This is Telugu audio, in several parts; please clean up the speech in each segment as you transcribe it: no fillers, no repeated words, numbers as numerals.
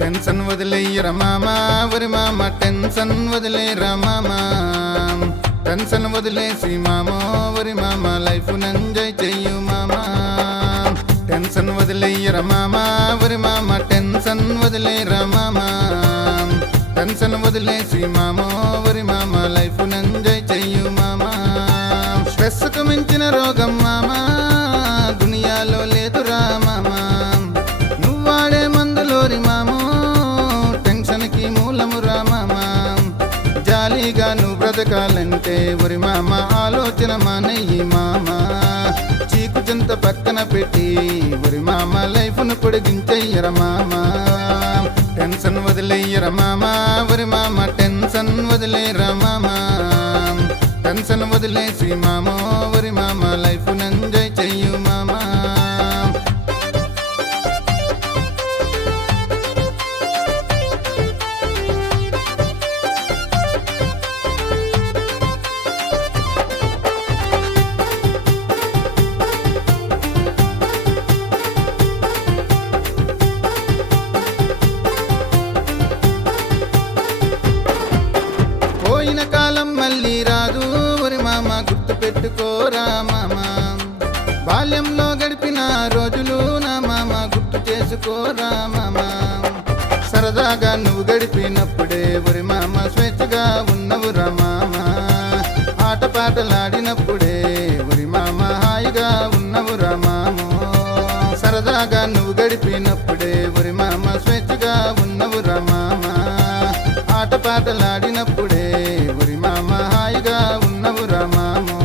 టెన్షన్ వదిలేయరా మామా ఒరి మామ టెన్షన్ వదిలేరా మామా టెన్షన్ వదిలేసి మామో ఒరి మామ లైఫ్ ఎంజాయ్ చెయ్యు మామా టెన్షన్ వదిలేయరా మామా ఒరి మామ టెన్షన్ వదిలేరా మామా టెన్షన్ వదిలేసి మామో ఒరి మామ లైఫ్ ఎంజాయ్ చెయ్యు మామా స్ట్రెస్ కు మించిన రోగం మామా దునియాలో లేదురా మామా నువ్వాడే మందులోరి మామో టెన్షన్ కి మూలమురా మామా జాలీగా నువ్వు బ్రతకాలంటే ఒరి మామ ఆలోచన మానయ్యి మామా చీకు చింత పక్కన పెట్టి ఒరి మామ లైఫ్ ను పొడిగించయ్యర మామా టెన్షన్ వదిలేయర మామా ఒరి మామ టెన్షన్ వదిలేరా మామా టెన్షన్ వదిలేసి మామో ఒరి మామ లైఫ్ ఎంజాయ్ చెయ్యు మామా పోయిన కాలం మళ్ళీ రాదు ఒరి మామ గుర్తు పెట్టుకోరా మామా బాల్యంలో గడిపిన రోజులు నా మామ గుర్తు చేసుకోరా మామా సరదాగా నువ్వు గడిపినప్పుడే ఒరి మామ స్వేచ్ఛగా ఉన్నవురా మామా ఆటపాటలాడినప్పుడే ఒరి మామ హాయిగా ఉన్నవురా మామో సరదాగా నువ్వు గడిపినప్పుడే ఒరి మామ స్వేచ్ఛగా ఉన్నవురా మామా ఆటపాటలాడినప్పుడే ఒరి మామ హాయిగా ఉన్నవురా మామో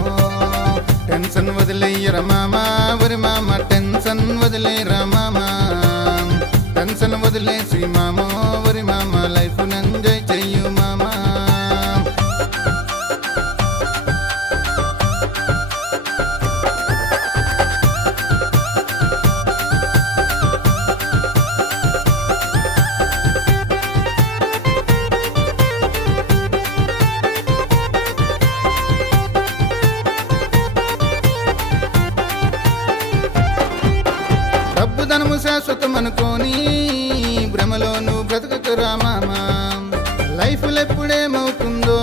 టెన్షన్ వదిలేయరా మామా ఒరి మామ టెన్షన్ వదిలేరా మామా టెన్షన్ వదిలేసి మామో ఒరి మామ లైఫ్ ఎంజాయ్ చెయ్యు మామా డబ్బు ధనము శాశ్వతం అనుకోని భ్రమలో నువ్వు బ్రతకకురా మామా లైఫ్ ఎప్పుడేమవుతుందో